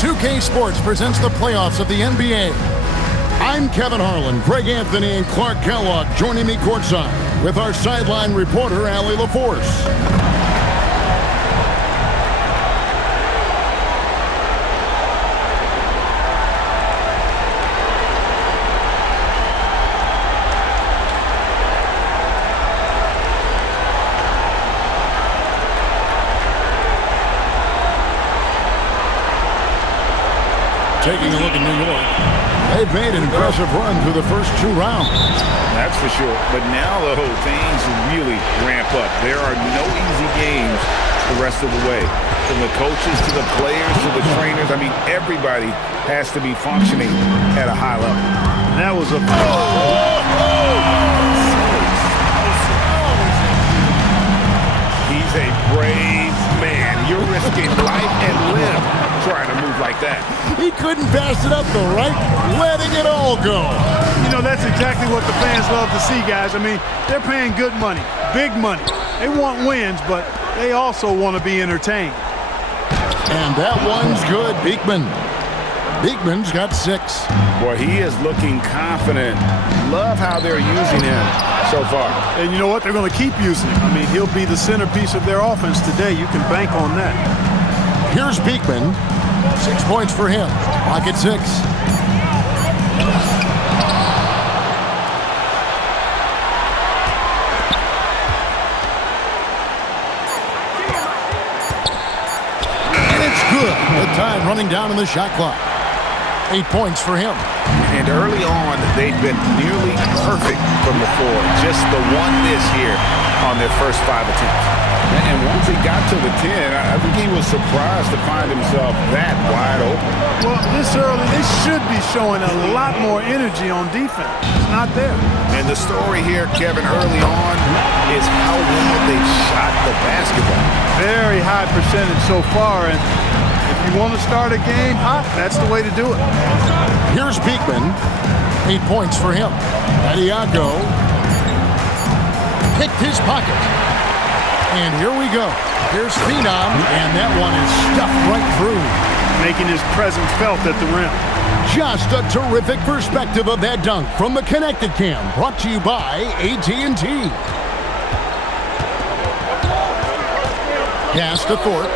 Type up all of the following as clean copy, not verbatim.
2K Sports presents the playoffs of the NBA. I'm Kevin Harlan, Greg Anthony, and Clark Kellogg joining me courtside with our sideline reporter, Allie LaForce. Taking a look at New York, they've made an impressive run through the first 2 rounds. That's for sure. But now, though, things really ramp up. There are no easy games the rest of the way. From the coaches to the players to the trainers, I mean, everybody has to be functioning at a high level. That was a... He's a brave man. You're risking life and limb trying to move like that. He couldn't pass it up the right, letting it all go. You know, that's exactly what the fans love to see, guys. I mean, they're paying good money, big money. They want wins, but they also want to be entertained. And that one's good. Beekman's got 6. Boy, he is looking confident. Love how they're using him so far. And you know what? They're going to keep using him. I mean, he'll be the centerpiece of their offense today. You can bank on that. Here's Beekman. 6 points for him. Clock at 6. And it's good. The time running down on the shot clock. 8 points for him. And early on, they've been nearly perfect from the floor. Just the one miss here on their first 5 attempts. And once he got to the 10, I think he was surprised to find himself that wide open. Well, this early, they should be showing a lot more energy on defense. It's not there. And the story here, Kevin, early on is how well they've shot the basketball. Very high percentage so far, and if you want to start a game hot, that's the way to do it. Here's Beekman. 8 points for him. Adiago picked his pocket. And here we go. Here's Phenom, and that one is stuffed right through. Making his presence felt at the rim. Just a terrific perspective of that dunk from the Connected Cam, brought to you by AT&T. Pass to Thorpe.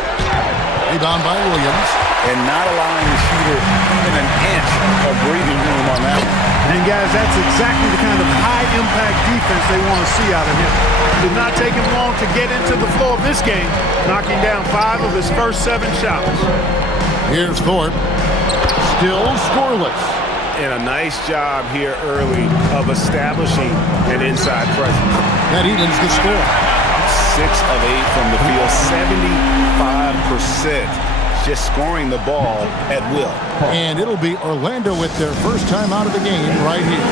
Rebound by Williams. And not allowing the shooter even an inch of breathing room on that one. And guys, that's exactly the kind of high-impact defense they want to see out of him. It did not take him long to get into the flow of this game, knocking down 5 of his first 7 shots. Here's Thorpe. Still scoreless. And a nice job here early of establishing an inside presence. That evens the score. 6 of 8 from the field, 75%. Just scoring the ball at will. And it'll be Orlando with their first time out of the game right here.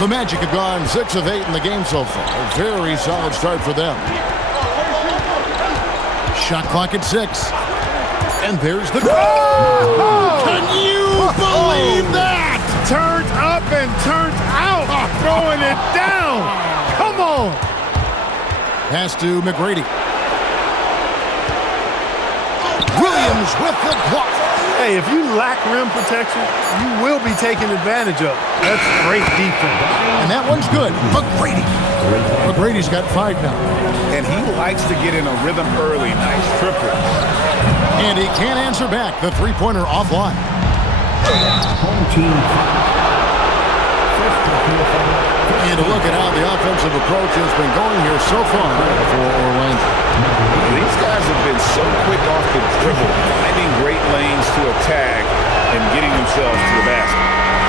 The Magic have gone 6 of 8 in the game so far. A very solid start for them. Shot clock at 6. And there's the... Oh! Can you believe that? Turned up and turned out. Throwing it down. Come on. Pass to McGrady. Williams with the block. Hey, if you lack rim protection, you will be taken advantage of. That's great defense. And that one's good. McGrady's got 5 now. And he likes to get in a rhythm early. Nice triple. And he can't answer back. The 3-pointer offline. Home team. And a look at how the offensive approach has been going here so far for Orlando. These guys have been so quick off the dribble, finding great lanes to attack and getting themselves to the basket.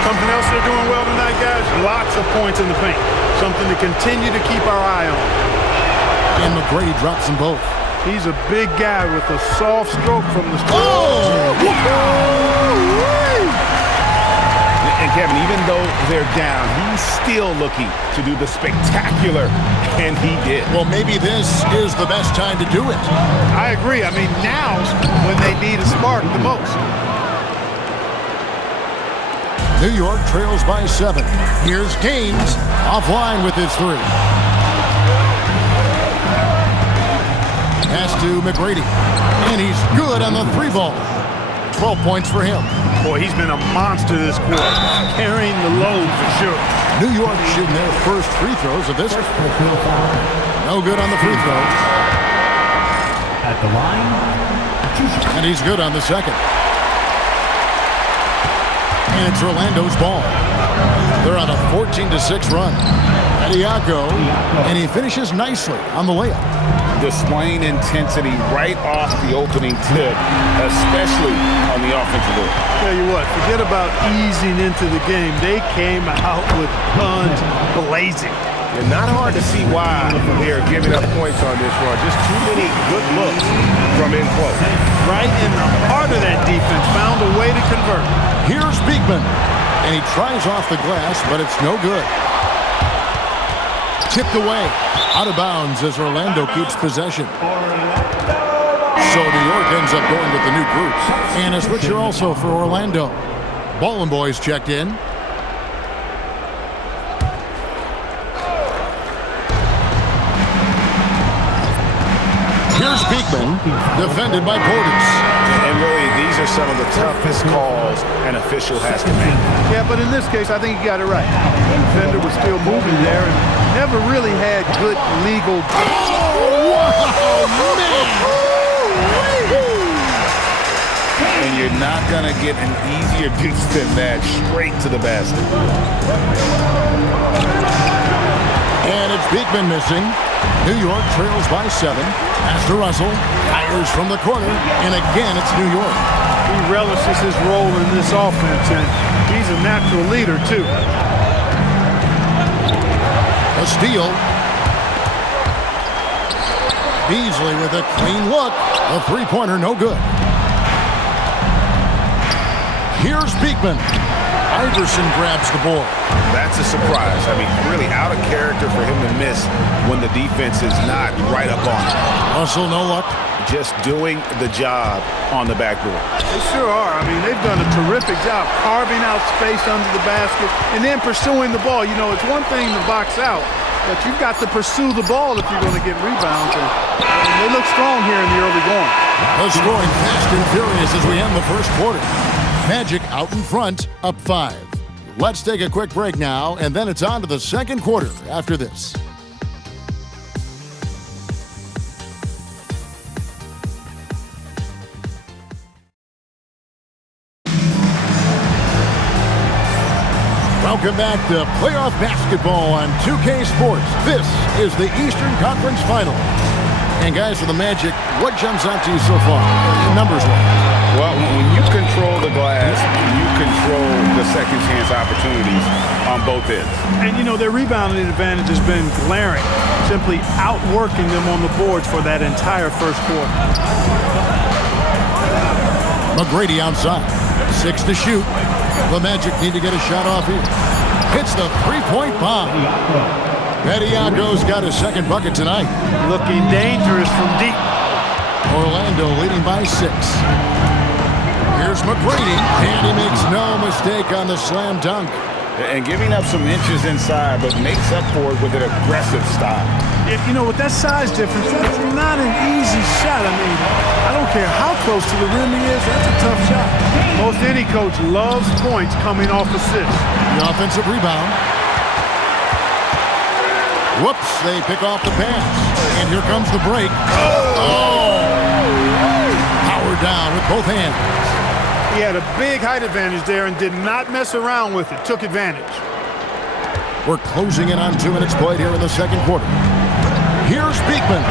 Something else they're doing well tonight, guys, lots of points in the paint. Something to continue to keep our eye on. And McGrady drops them both. He's a big guy with a soft stroke from the stroke. Oh! And Kevin, even though they're down, he's still looking to do the spectacular, and he did. Well, maybe this is the best time to do it. I agree. I mean, now's when they need a spark the most. New York trails by 7. Here's Gaines offline with his 3. Pass to McGrady, and he's good on the 3 ball. 12 points for him. Boy, he's been a monster this quarter, carrying the load for sure. New York shooting their first free throws of this. No good on the free throw. At the line, and he's good on the second. And it's Orlando's ball. They're on a 14-6 run. Adiago, and he finishes nicely on the layup. Displaying intensity right off the opening tip, especially on the offensive end. Tell you what, forget about easing into the game. They came out with guns blazing. And not hard to see why they are giving up points on this run. Just too many good looks from in close. Right in the heart of that defense, found a way to convert. Here's Beekman, and he tries off the glass, but it's no good. Tipped away, out of bounds as Orlando keeps possession. So New York ends up going with the new groups. And a switcher also for Orlando. Ballin' Boys checked in. Here's Beekman, defended by Portis. And really, these are some of the toughest calls an official has to make. Yeah, but in this case, I think he got it right. The defender was still moving there and never really had good legal. And you're not going to get an easier deuce than that, straight to the basket. And it's Beekman missing. New York trails by 7. Pass to Russell. Fires from the corner. And again, it's New York. He relishes his role in this offense, and he's a natural leader, too. A steal. Beasley with a clean look. A three-pointer, no good. Here's Beekman. Iverson grabs the ball. That's a surprise. I mean, really out of character for him to miss when the defense is not right up on him. Russell, no luck. Just doing the job on the backboard. They sure are. I mean, they've done a terrific job carving out space under the basket and then pursuing the ball. You know, it's one thing to box out, but you've got to pursue the ball if you're going to get rebounds. And they look strong here in the early going. They're scoring fast and furious as we end the first quarter. Magic out in front, up 5. Let's take a quick break now, and then it's on to the second quarter after this. Welcome back to playoff basketball on 2K Sports. This is the Eastern Conference Final. And guys, for the Magic, what jumps out to you so far, numbers-wise? Well, when you control the glass, you control the second chance opportunities on both ends. And, you know, their rebounding advantage has been glaring, simply outworking them on the boards for that entire first quarter. McGrady outside. 6 to shoot. The Magic need to get a shot off here. Hits the three-point bomb. Adiago's got his second bucket tonight. Looking dangerous from deep. Orlando leading by 6. Here's McGrady, and he makes no mistake on the slam dunk. And giving up some inches inside, but makes up for it with an aggressive style. You know, with that size difference, that's not an easy shot. I mean, I don't care how close to the rim he is, that's a tough shot. Most any coach loves points coming off assists. The offensive rebound. Whoops, they pick off the pass. And here comes the break. Howard down with both hands. He had a big height advantage there and did not mess around with it. Took advantage. We're closing in on 2 minutes played here in the second quarter. Here's Beekman.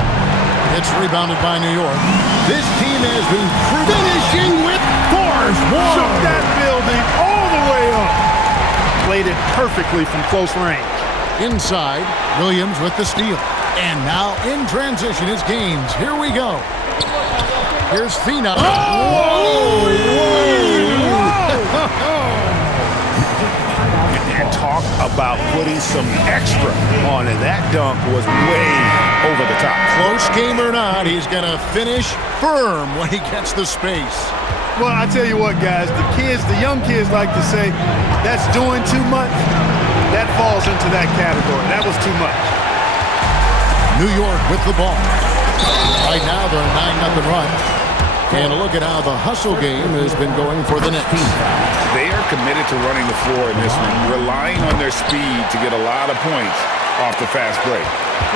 It's rebounded by New York. This team has been finishing with force. Took that building all the way up. Played it perfectly from close range. Inside, Williams with the steal. And now in transition is Gaines. Here we go. Here's Fina. And talk about putting some extra on it. That dunk was way over the top. Close game or not, he's going to finish firm when he gets the space. Well, I tell you what, guys, the young kids like to say, that's doing too much. That falls into that category. That was too much. New York with the ball. Right now, they're a 9-0 run. And a look at how the hustle game has been going for the Knicks. They are committed to running the floor in this one, relying on their speed to get a lot of points off the fast break.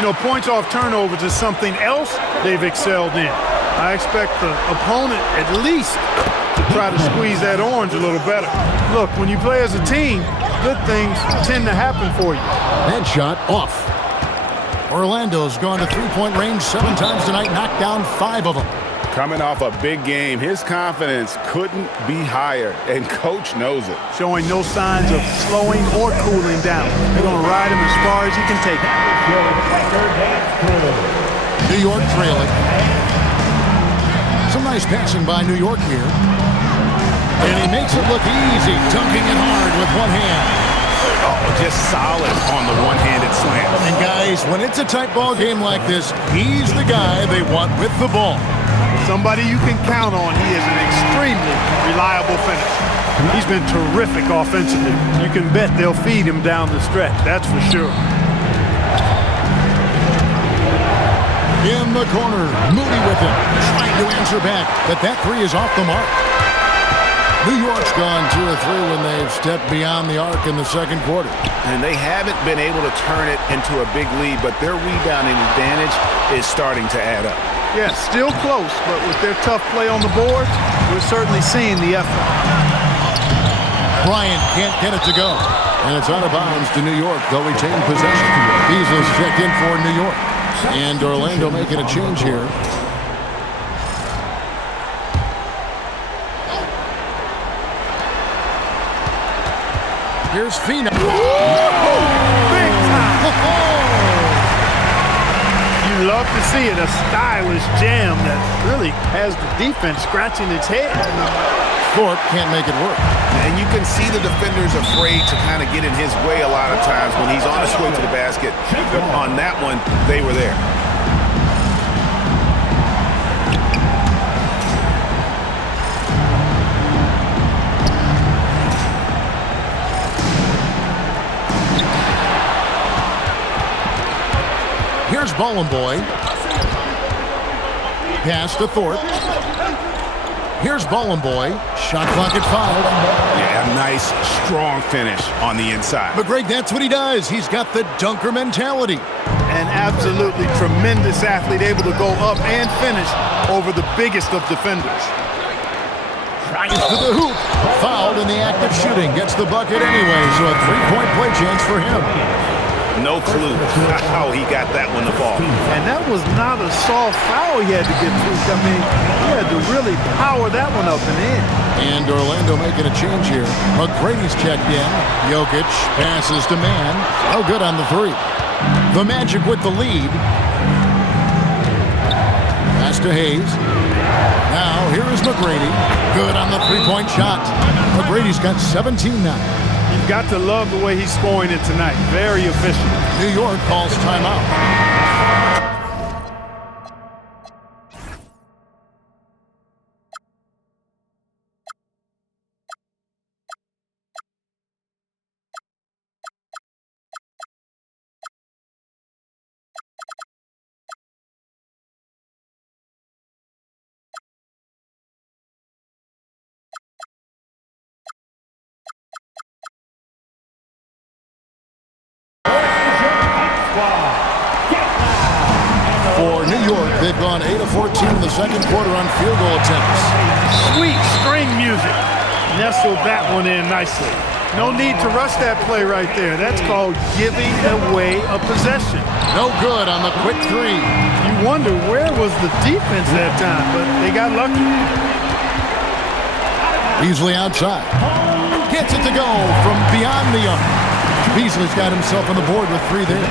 You know, points off turnovers is something else they've excelled in. I expect the opponent at least to try to squeeze that orange a little better. Look, when you play as a team, good things tend to happen for you. That shot off. Orlando's gone to three-point range 7 times tonight, knocked down 5 of them. Coming off a big game, his confidence couldn't be higher, and Coach knows it. Showing no signs of slowing or cooling down. They're going to ride him as far as he can take it. New York trailing. Some nice passing by New York here. And he makes it look easy, dunking it hard with one hand. Oh, just solid on the one-handed slam. And guys, when it's a tight ball game like this, he's the guy they want with the ball. Somebody you can count on. He is an extremely reliable finisher. He's been terrific offensively. You can bet they'll feed him down the stretch, that's for sure. In the corner, Moody with him, trying to answer back, but that three is off the mark. New York's gone 2 of 3 when they've stepped beyond the arc in the second quarter. And they haven't been able to turn it into a big lead, but their rebounding advantage is starting to add up. Yeah, still close, but with their tough play on the boards, we're certainly seeing the effort. Bryant can't get it to go. And it's out of bounds to New York. They'll retain possession. Beasley's checked in for New York. And Orlando making a change here. Here's Fina. Big time! You love to see it, a stylish jam that really has the defense scratching its head. Thorpe can't make it work. And you can see the defenders afraid to kind of get in his way a lot of times when he's on his way to the basket. But on that one, they were there. Here's Ballin' Boy. Pass to Thorpe. Here's Ballin' Boy. Shot clock at 5. Yeah, nice, strong finish on the inside. But Greg, that's what he does. He's got the dunker mentality. An absolutely tremendous athlete, able to go up and finish over the biggest of defenders. Tries to the hoop. Fouled in the act of shooting. Gets the bucket anyway, so a three-point play chance for him. No clue how he got that one to fall. And that was not a soft foul he had to get through. I mean, he had to really power that one up and in. And Orlando making a change here. McGrady's checked in. Jokic passes to Mann. Oh, good on the three. The Magic with the lead. Pass to Hayes. Now, here is McGrady. Good on the three-point shot. McGrady's got 17 now. You've got to love the way he's scoring it tonight. Very efficient. New York calls timeout. For New York, they've gone 8 of 14 in the second quarter on field goal attempts. Sweet string music. Nestled that one in nicely. No need to rush that play right there. That's called giving away a possession. No good on the quick three. You wonder where was the defense that time, but they got lucky. Beasley outside. Gets it to go from beyond the arc. Beasley's got himself on the board with 3 there.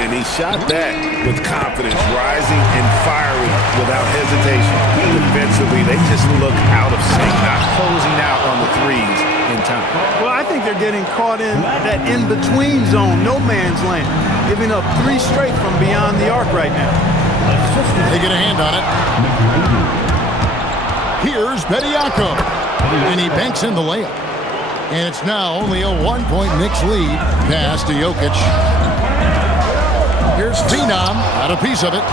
And he shot that with confidence, rising and firing without hesitation. Defensively, they just look out of sync, not closing out on the threes. in time. Well, I think they're getting caught in that in-between zone, no man's land, giving up 3 straight from beyond the arc right now. They get a hand on it. Here's Bediako, and he banks in the layup. And it's now only a 1-point Knicks lead. Pass to Jokic. Here's Phenom, got a piece of it.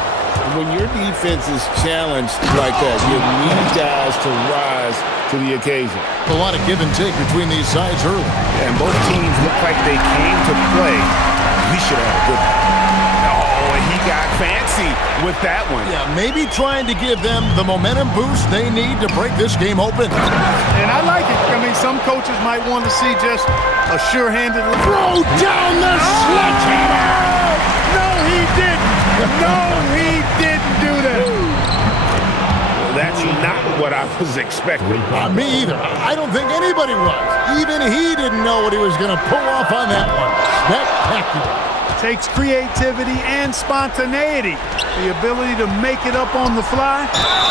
When your defense is challenged like that, you need guys to rise to the occasion. A lot of give and take between these sides early. And both teams look like they came to play. We should have a good one. Oh, and he got fancy with that one. Yeah, maybe trying to give them the momentum boost they need to break this game open. And I like it. I mean, some coaches might want to see just a sure-handed Throw down the sledgehammer! No, he didn't. No, he didn't do that. That's not what I was expecting. Me either. I don't think anybody was. Even he didn't know what he was going to pull off on that one. Spectacular. Takes creativity and spontaneity. The ability to make it up on the fly,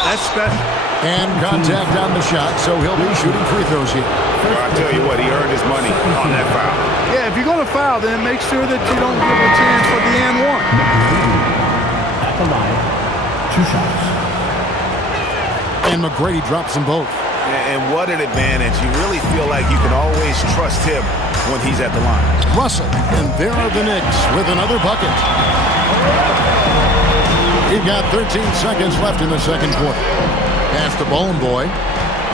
that's special. And contact on the shot, so he'll be shooting free throws here. Well, I tell you what, he earned his money on that foul. Yeah, if you're going to foul, then make sure that you don't give a chance for the and one. At the line, 2 shots. And McGrady drops them both. And what an advantage. You really feel like you can always trust him when he's at the line. Russell, and there are the Knicks with another bucket. We've got 13 seconds left in the second quarter. Pass to Bowling Boy.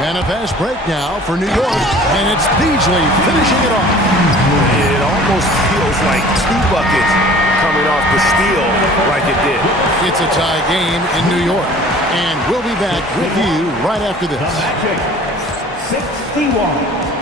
And a fast break now for New York. And it's Beasley finishing it off. It almost feels like 2 buckets coming off the steal like it did. It's a tie game in New York. And we'll be back with you right after this. The Magic, 61.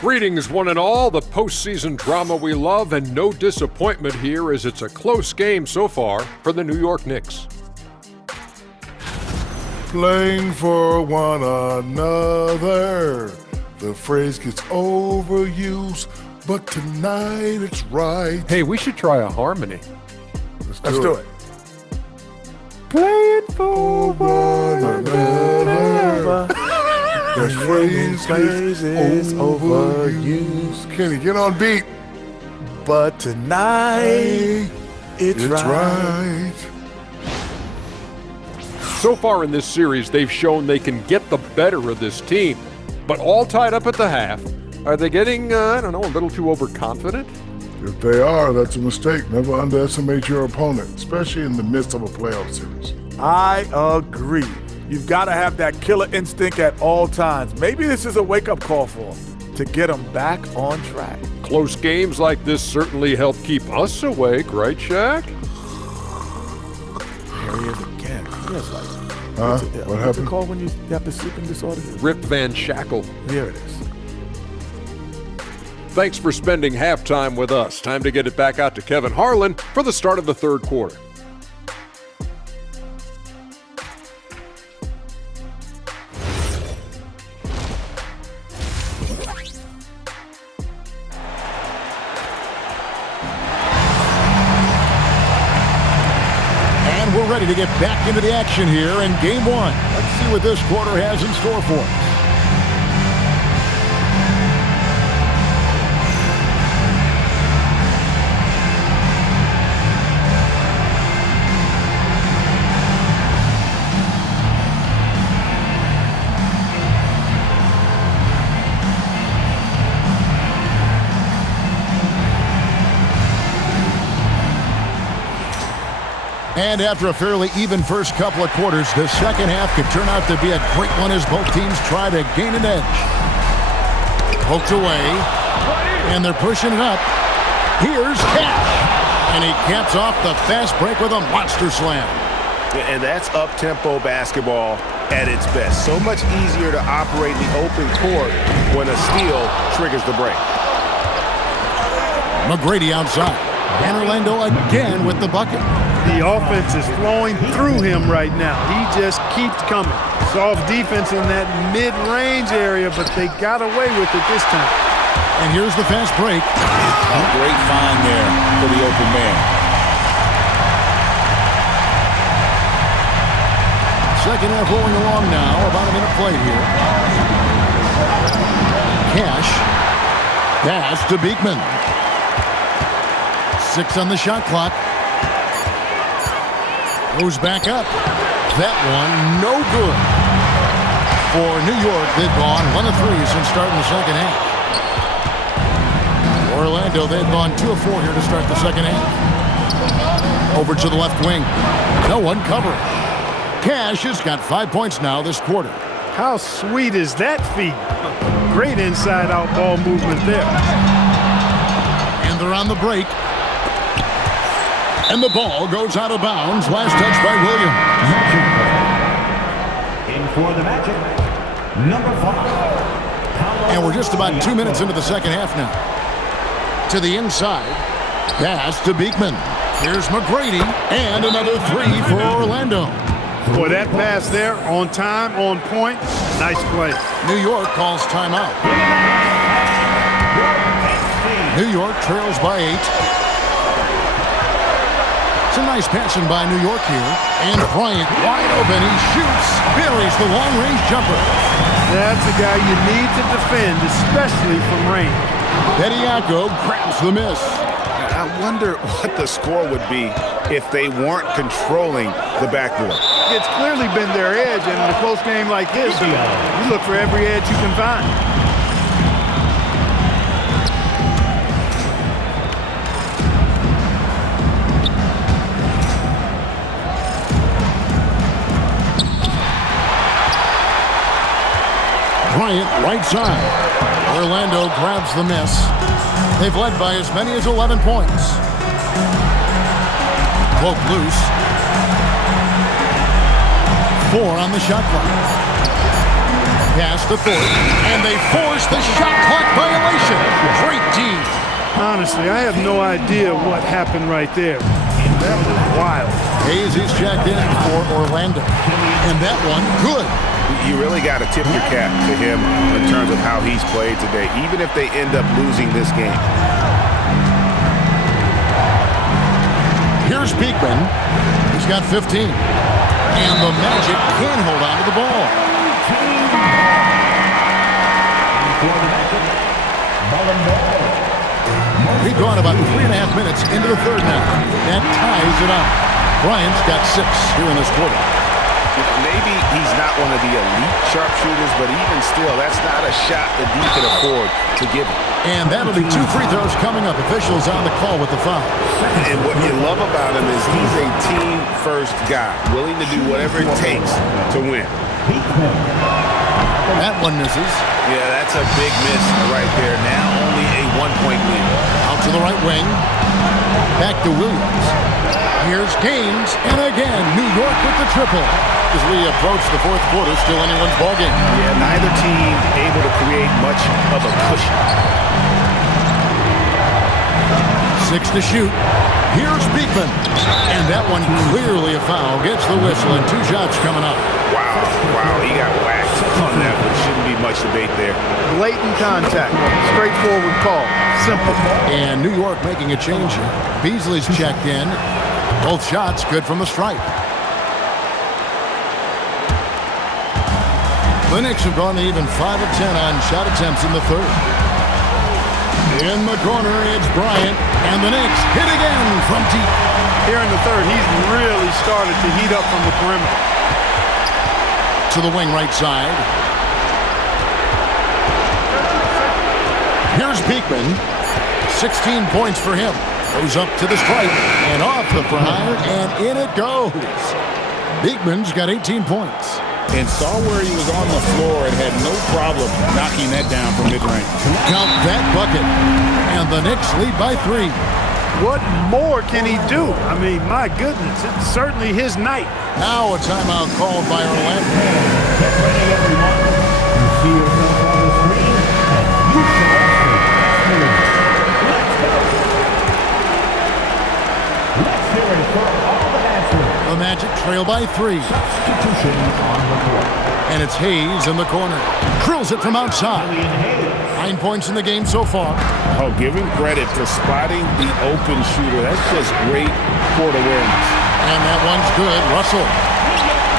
Greetings, one and all. The postseason drama we love, and no disappointment here as it's a close game so far for the New York Knicks. Playing for one another. The phrase gets overused, but tonight it's right. Hey, we should try a harmony. Let's do it. Playing for One another. The phrase gets overused. Kenny, get on beat. But tonight, it's right. So far in this series, they've shown they can get the better of this team, but all tied up at the half. Are they getting, a little too overconfident? If they are, that's a mistake. Never underestimate your opponent, especially in the midst of a playoff series. I agree. You've got to have that killer instinct at all times. Maybe this is a wake-up call for them to get them back on track. Close games like this certainly help keep us awake, right, Shaq? There he is again. He has like, What happened? What's it called when you have the sleeping disorder? Rip Van Shackle. There it is. Thanks for spending halftime with us. Time to get it back out to Kevin Harlan for the start of the third quarter. We're ready to get back into the action here in game 1. Let's see what this quarter has in store for us. And after a fairly even first couple of quarters, the second half could turn out to be a great one as both teams try to gain an edge. Poked away, and they're pushing it up. Here's Cash, and he caps off the fast break with a monster slam. And that's up-tempo basketball at its best. So much easier to operate in the open court when a steal triggers the break. McGrady outside. And Orlando again with the bucket. The offense is flowing through him right now. He just keeps coming. Soft defense in that mid-range area, but they got away with it this time. And here's the fast break. A great find there for the open man. Second half rolling along now. About a minute played here. Cash. Pass to Beekman. 6 on the shot clock. Goes back up. That one no good. For New York, they've gone 1 of 3 since starting the second half. Orlando, they've gone 2 of 4 here to start the second half. Over to the left wing. No one covering. Cash has got 5 points now this quarter. How sweet is that feed? Great inside-out ball movement there. And they're on the break. And the ball goes out of bounds. Last touch by Williams. In for the Magic, number 5. And we're just about 2 minutes into the second half now. To the inside. Pass to Beekman. Here's McGrady. And another 3 for Orlando. Boy, that pass there, on time, on point. Nice play. New York calls timeout. New York trails by 8. Some nice passing by New York here. And Bryant wide open. He shoots. Buries the long-range jumper. That's a guy you need to defend, especially from range. Bediako grabs the miss. I wonder what the score would be if they weren't controlling the backboard. It's clearly been their edge, and in a close game like this, you look for every edge you can find. Bryant, right side. Orlando grabs the miss. They've led by as many as 11 points. Poke loose. 4 on the shot clock. Pass to Thorpe, and they force the shot clock violation. Great D. Honestly, I have no idea what happened right there. That was wild. Hayes is checked in for Orlando. And that one, good. You really got to tip your cap to him in terms of how he's played today, even if they end up losing this game. Here's Beekman. He's got 15. And the Magic can hold on to the ball. We've gone about 3.5 minutes into the third now. That ties it up. Bryant's got 6 here in this quarter. Maybe he's not one of the elite sharpshooters, but even still, that's not a shot that he can afford to give him. And that'll be 2 free throws coming up. Officials on the call with the foul. And what you love about him is he's a team-first guy, willing to do whatever it takes to win. That one misses. Yeah, that's a big miss right there. Now only a 1-point lead. Out to the right wing. Back to Williams. Here's Gaines, and again, New York with the triple. As we approach the fourth quarter, still anyone's ballgame. Yeah, neither team able to create much of a cushion. 6 to shoot. Here's Beekman. And that one clearly a foul. Gets the whistle, and 2 shots coming up. Wow, he got whacked on that one. Shouldn't be much debate there. Blatant contact. Straightforward call. Simple. And New York making a change here. Beasley's checked in. Both shots good from the stripe. The Knicks have gone to even 5 of 10 on shot attempts in the third. In the corner, it's Bryant, and the Knicks hit again from deep. Here in the third, he's really started to heat up from the perimeter. To the wing right side. Here's Beekman. 16 points for him. Goes up to the stripe and off the front, and in it goes. Beekman's got 18 points. And saw where he was on the floor and had no problem knocking that down from mid-range. Count that bucket. And the Knicks lead by 3. What more can he do? I mean, my goodness, it's certainly his night. Now a timeout called by Orlando. Get ready, everyone. You see yourself on the screen, and you can also let's go. Let's hear it for all the dancers. The Magic trail by 3. Substitution on the court. And it's Hayes in the corner. Drills it from outside. 9 points in the game so far. Oh, give him credit for spotting the open shooter. That's just great court awareness. And that one's good. Russell.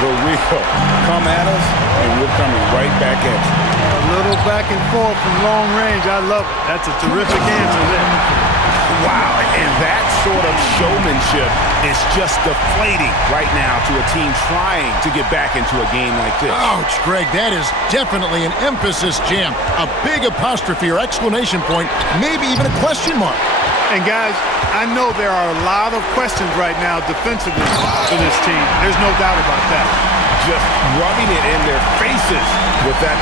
The real. Come at us, and we're coming right back at you. A little back and forth from long range. I love it. That's a terrific answer there. Wow, and that sort of showmanship is just deflating right now to a team trying to get back into a game like this. Ouch, Greg, that is definitely an emphasis jam. A big apostrophe or exclamation point, maybe even a question mark. And guys, I know there are a lot of questions right now defensively for this team. There's no doubt about that. Just rubbing it in their faces with that.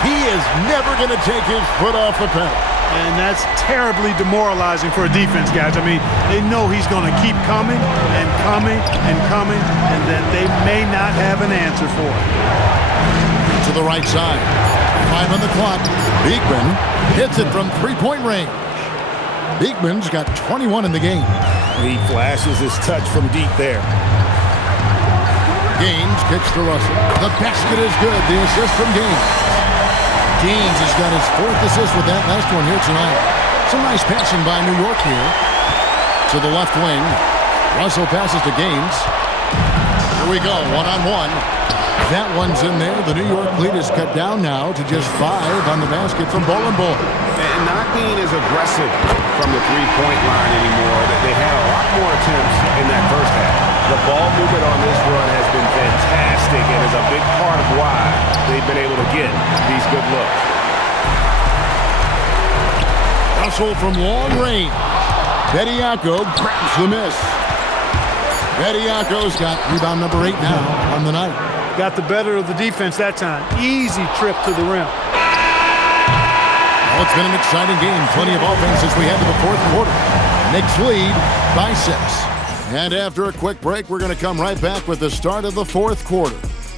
He is never going to take his foot off the pedal. And that's terribly demoralizing for a defense, guys. I mean, they know he's going to keep coming and coming and coming, and then they may not have an answer for it. To the right side. 5 on the clock. Beekman hits it from three-point range. Beekman's got 21 in the game. He flashes his touch from deep there. Gaines kicks to Russell. The basket is good. The assist from Gaines. Gaines has got his 4th assist with that last one here tonight. Some nice passing by New York here. To the left wing. Russell passes to Gaines. Here we go, one-on-one. That one's in there. The New York lead is cut down now to just 5 on the basket from Bolenboy. And not being as aggressive from the three-point line anymore. They had a lot more attempts in that first half. The ball movement on this run has been fantastic and is a big part of why they've been able to get these good looks. Russell from long range. Bediako grabs the miss. Bediako's got rebound number 8 now on the night. Got the better of the defense that time. Easy trip to the rim. Well, it's been an exciting game. Plenty of offense as we head to the 4th quarter. Knicks lead by 6. And after a quick break, we're going to come right back with the start of the 4th quarter.